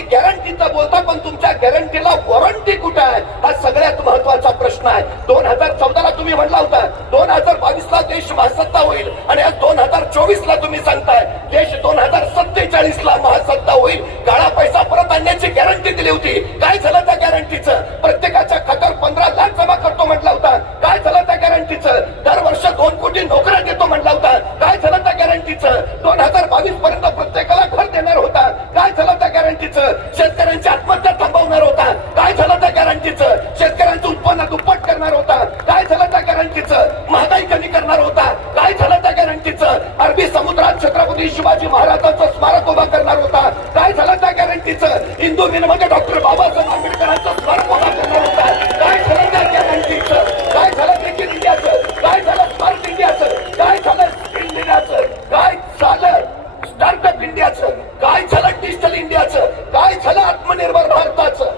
तुम्ही गॅरंटीचं बोलता, पण तुमच्या गॅरंटीला वॉरंटी कुठे आहे हा सगळ्यात महत्वाचा प्रश्न आहे. 2014ला तुम्ही म्हणला होता 2022ला देश महासत्ता होईल, आणि आज 2024ला तुम्ही सांगताय देश 2047ला महासत्ता होईल. काळा पैसा परत आणण्याची गॅरंटी दिली होती, काय झालं त्या गॅरंटीचं? प्रत्येकाच्या खात्यावर 15 लाख जमा करतो म्हटला होता, काय झालं त्या गॅरंटीचं? दरवर्ष 2 कोटी नोकऱ्या देतो म्हटला होता, काय झालं त्या गॅरंटीचं? 2022 पर्यंत प्रत्येकाला घर देणार होता, काय झालं त्या गॅरंटीचं? शेतकऱ्यांची आत्महत्या थांबवणार होता, काय झालं त्या गॅरंटीचं? शेतकऱ्यांचं उत्पन्न दुप्पट करणार होता, काय झालं त्या गॅरंटीचं? महागाई कमी करणार होता, काय झालं त्या गॅरंटीचं? अरबी समुद्रात छत्रपती शिवाजी महाराजांचं स्मारक उभा करणार होता, काय झालं त्या गॅरंटीचं? हिंदू मध्ये डॉक्टर बाबासाहेब आंबेडकरांचं स्मारक उभा करणार होता, काय झालं त्या गॅरंटीचं? काय झालं मेक इन इंडियाचं? काय झालं स्मार्ट इंडियाचं? काय झालं स्किल इंडियाचं? काय झालं स्टार्टअप इंडियाचं? काय झालं डिजिटल इंडियाचं? काय झालं आत्मनिर्भर भारताचं?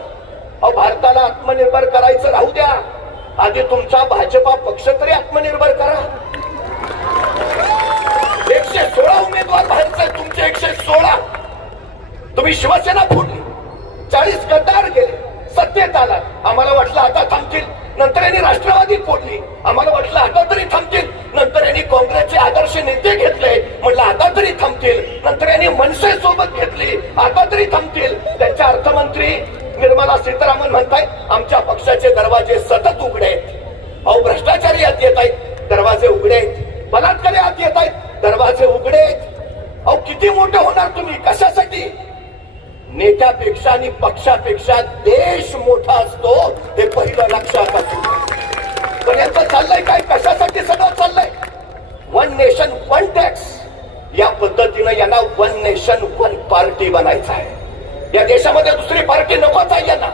भारताला आत्मनिर्भर करायचं राहू द्या, आधी तुमचा भाजपा पक्ष तरी आत्मनिर्भर करा. 116 उमेदवार बाहेरचे तुमचे, 116. तुम्ही शिवसेना फोडली, 40 गद्दार गेले, सत्तेत आला, आम्हाला वाटलं आता थांबतील. नंतर यांनी राष्ट्रवादी फोडली, आम्हाला वाटलं आता तरी थांबतील. नंतर यांनी काँग्रेसचे आदर्श नेते घेतले, म्हटलं आता तरी थांबतील. नंतर यांनी मनसे सोबत घेतली, आता तरी थांबतील. त्यांच्या अर्थमंत्री निर्मला सीतारामन म्हणताय आमच्या पक्षाचे दरवाजे सतत उघडे आहेत. भ्रष्टाचारी आत येत आहेत, दरवाजे उघडे आहेत. बलात्कारी आत येत आहेत, दरवाजे उघडे आहेत. किती मोठे होणार तुम्ही? कशासाठी? नेत्यापेक्षा आणि पक्षापेक्षा देश मोठा असतो हे पहिलं लक्षात असतं. पण यांचं चाललंय काय? कशासाठी सगळं चाललंय? 1 नेशन 1 टॅक्स या पद्धतीनं यांना 1 नेशन 1 पार्टी बनायचं आहे. या देशामध्ये दुसरी पार्टी नकोच आहे यांना.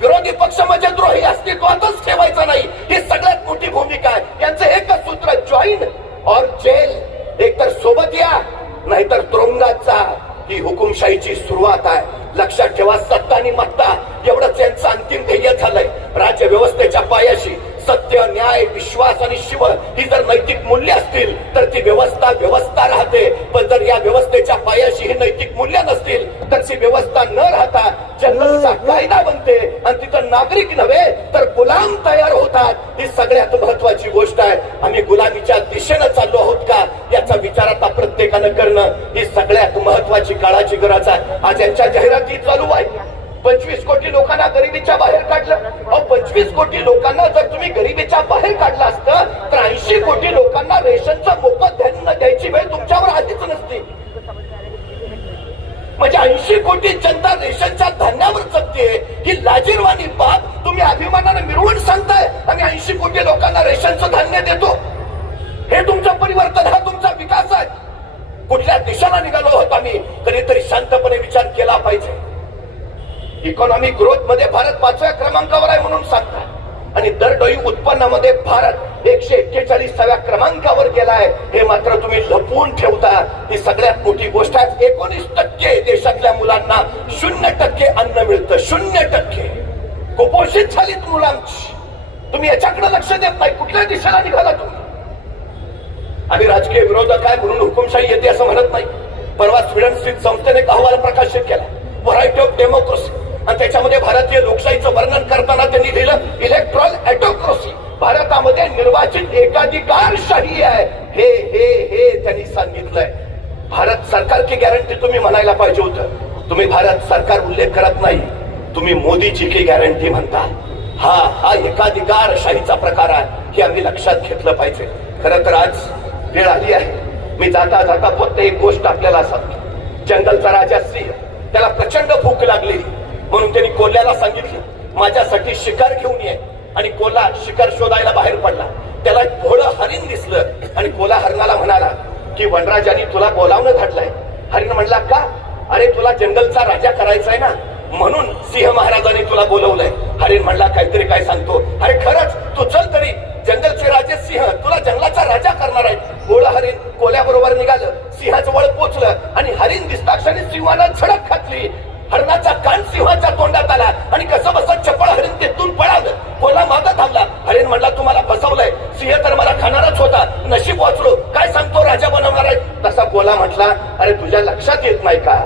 विरोधी पक्ष म्हणजे द्रोही अस्तित्वातच ठेवायचं नाही, ही सगळ्यात मोठी भूमिका आहे. यांचं एकच सूत्र, जॉईन और जेल. एकतर सोबत या नाहीतर तुरुंगात जा. ही हुकुमशाहीची सुरुवात आहे. लक्षात ठेवा, सत्ता आणि मत्ता एवढंच यांचं अंतिम ध्येय झालंय. राज्य व्यवस्थेच्या पायाशी सत्य, न्याय, विश्वास आणि शिव ही जर नैतिक मूल्य असतील तर ती व्यवस्था राहते. पण जर या व्यवस्थेच्या पायाशी ही नैतिक मूल्य नसतील तर ती व्यवस्था न राहता जंगलचा कायदा बनते, आणि तिथं नागरिक नव्हे तर गुलाम तयार होतात. ही सगळ्यात महत्वाची गोष्ट आहे. आम्ही गुलामीच्या दिशेनं चाललो आहोत का याचा विचार आता प्रत्येकानं करणं ही सगळ्यात महत्वाची काळाची गरज आहे. आज यांच्या जाहिराती चालू आहे. 25 कोटी लोकांना गरिबीच्या बाहेर काढलं. 25 कोटी लोकांना जर तुम्ही गरिबीच्या बाहेर काढलं असतं तर 80 कोटी लोकांना रेशनचं मोफत धान्य द्यायची वेळ तुमच्यावर आधीच नसती. म्हणजे 80 कोटी जनता रेशनच्या धान्यावर जगते, ही लाजीरवाणी बाब तुम्ही अभिमानानं मिरवून सांगताय. आणि 80 कोटी लोकांना रेशनचं धान्य देतो, हे तुमचं परिवर्तन, हा तुमचा विकास आहे. कुठल्या दिशेला निघालो आहोत आम्ही? कधीतरी शांतपणे विचार केला पाहिजे. इकॉनॉमिक ग्रोथ मध्ये भारत 5व्या क्रमांकावर आहे म्हणून सांगतात, आणि दरडोई उत्पन्नामध्ये भारत 141व्या क्रमांकावर गेलाय. हे मात्र तुम्ही लपवून ठेवता. ही सगळ्यात मोठी गोष्ट आहे. 19% देशातल्या मुलांना 0% अन्न मिळतं. 0% कुपोषित झालीत मुलांची. तुम्ही याच्याकडे लक्ष देत नाही. कुठल्या दिशेला निघाला तुम्ही? आम्ही राजकीय विरोधक आहे म्हणून हुकुमशाही येते असं म्हणत नाही. परवा स्वीडन स्थित संस्थेने एक अहवाल प्रकाशित केला, व्हरायटी ऑफ डेमोक्रेसी, आणि त्याच्यामध्ये भारतीय लोकशाहीचं वर्णन करताना त्यांनी लिहिलं इलेक्ट्रॉल ऑटोक्रेसी. भारतामध्ये निर्वाचित एकाधिकारशाही आहे. हे हे हे त्यांनी सांगितलंय. भारत सरकार की गॅरंटी तुम्ही म्हणायला पाहिजे होतं. तुम्ही भारत सरकार उल्लेख करत नाही, तुम्ही मोदीची की गॅरंटी म्हणता. हा एकाधिकारशाहीचा प्रकार आहे, हे आम्ही लक्षात घेतलं पाहिजे. खरं तर आज वेळ आली आहे. मी जाता जाता फक्त एक गोष्ट आपल्याला सांगतो. जंगलचा राजा सिंह, त्याला प्रचंड भूक लागली म्हणून त्यांनी कोल्ह्याला सांगितलं माझ्यासाठी शिकार घेऊन ये. आणि कोल्हा शिकार शोधायला बाहेर पडला. त्याला घोडं हरिण दिसलं आणि कोल्हा हरणाला म्हणाला की वनराजांनी तुला बोलावणं धाडलंय. हरिण म्हणला का? अरे तुला जंगलचा राजा करायचाय ना, म्हणून सिंह महाराजांनी तुला बोलवलंय. हरिण म्हणला काहीतरी काय सांगतो. अरे खरंच तू चल तरी, जंगलचे राजे सिंह तुला जंगलाचा राजा करणार आहे. घोडं हरिण कोल्ह्याबरोबर निघालं. सिंहाजवळ पोचलं आणि हरिण दिसताक्षणी सिंहानं झडप घातली. हरणाचा कान सिंहाच्या तोंडात आला आणि कसं बसत चपळ हरिण तिथून पळालं. कोल्हा मागं थांबला. हरिण म्हणला तुम्हाला फसवलंय, सिंह तर मला खाणारच होता, नशीब वाचलो, काय सांगतो राजा बनवणार आहे. तसा कोल्हा म्हटला अरे तुझ्या लक्षात येत नाही का,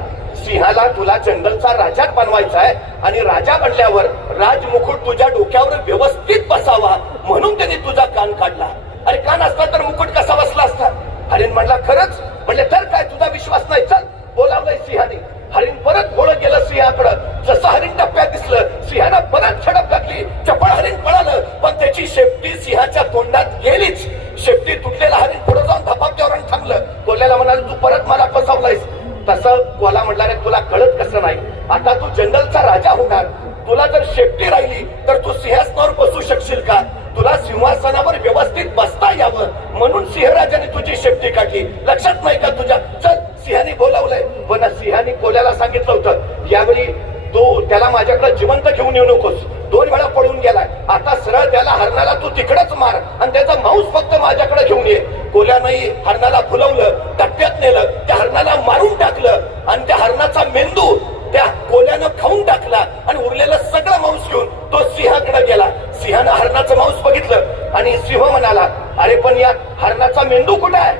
सिंहाला तुला जंगलचा राजा बनवायचा आहे आणि राजा बनल्यावर राजमुकुट तुझ्या डोक्यावर व्यवस्थित बसावा म्हणून त्यांनी तुझा कान काढला. अरे कान असता तर मुकुट कसा बसला असता? हरिण म्हणला खरंच? म्हणले तर काय तुझा विश्वास नाही, चल. बोलावलंय सिंहाने. हरिण परत बोलत गेलं सिंहाकडं. जसं हरिण टप्प्यात दिसलं सिंहानं परत झडप टाकली. चपळ हरिण पळालं पण त्याची शेपटी सिंहाच्या तोंडात गेलीच. शेपटी तुटलेला हरिण पुढे जाऊन धपापट्यावर थांबलं. कोल्याला म्हणाल तू परत मला फसवलायस. तसं कोला म्हणला रे तुला कळत कसं नाही, आता तू जंगलचा राजा होणार. तुला जर शेपटी राहिली तर तू सिंहासनावर बसू शकशील का? तुला सिंहासनावर व्यवस्थित बसता यावं म्हणून सिंहराजाने तुझी शेपटी काढली. लक्षात नाही का तुझ्या? चल. सिंहाने बोलावलंय पण सिंहाने कोल्याला सांगितलं होतं यावेळी तू त्याला माझ्याकडे जिवंत घेऊन येऊ नकोस. 2 वेळा पळून गेलाय. आता सरळ त्याला हरणाला तू तिकडेच मार आणि त्याचा मांस फक्त माझ्याकडे घेऊन ये. कोल्यानंही हरणाला फुलवलं, टप्प्यात नेलं, त्या हरणाला मारून टाकलं आणि त्या हरणाचा मेंदू त्या कोल्यानं खाऊन टाकला आणि उरलेलं सगळं मांस घेऊन तो सिंहाकडे गेला. सिंहानं हरणाचं मांस बघितलं आणि सिंह म्हणाला अरे पण या हरणाचा मेंदू कुठे आहे?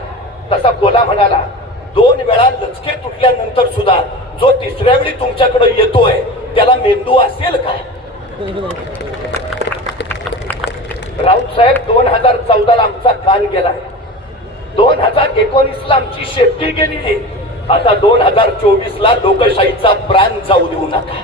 तसा कोला म्हणाला 2 वेळा लचके तुटल्यानंतर सुद्धा जो 3ऱ्या वेळी तुमच्याकडे येतोय त्याला मेंदू असेल काय? राऊत साहेब 2014 आमचा कान गेलाय, 2019 आमची शेपटी गेली, आता 2024 लोकशाहीचा प्राण जाऊ देऊ नका.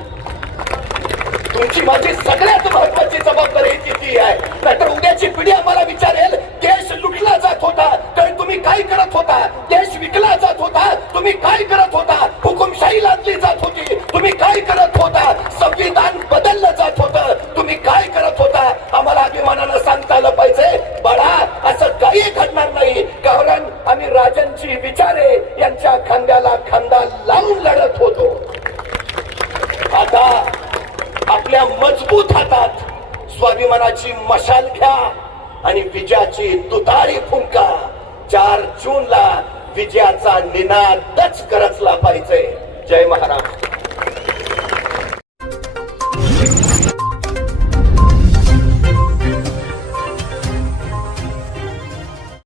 तुमची माझी सगळ्यात महत्वाची जबाबदारी किती आहे? नाहीतर उद्याची पिढी आम्हाला विचारेल देश लुटला जात होता तर तुम्ही काय करत होता? देश विकला जात होता तुम्ही काय करत होता? हुकुमशाही लादली जात होती तुम्ही काय करत होता? संविधान बदललं जात होतं तुम्ही काय करत होता? आम्हाला अभिमानानं सांगता आलं पाहिजे बाळा असं काही घडणार नाही, कारण आम्ही राजांची विचारे यांच्या खांद्याला खांदा लावून लढत होतो. आता आपल्या मजबूत हातात स्वाभिमानाची मशाल घ्या आणि विजयाची तुतारी फुंका. 4 जूनला विजयाचा निनादच गरजला पाहिजे. जय महाराष्ट्र.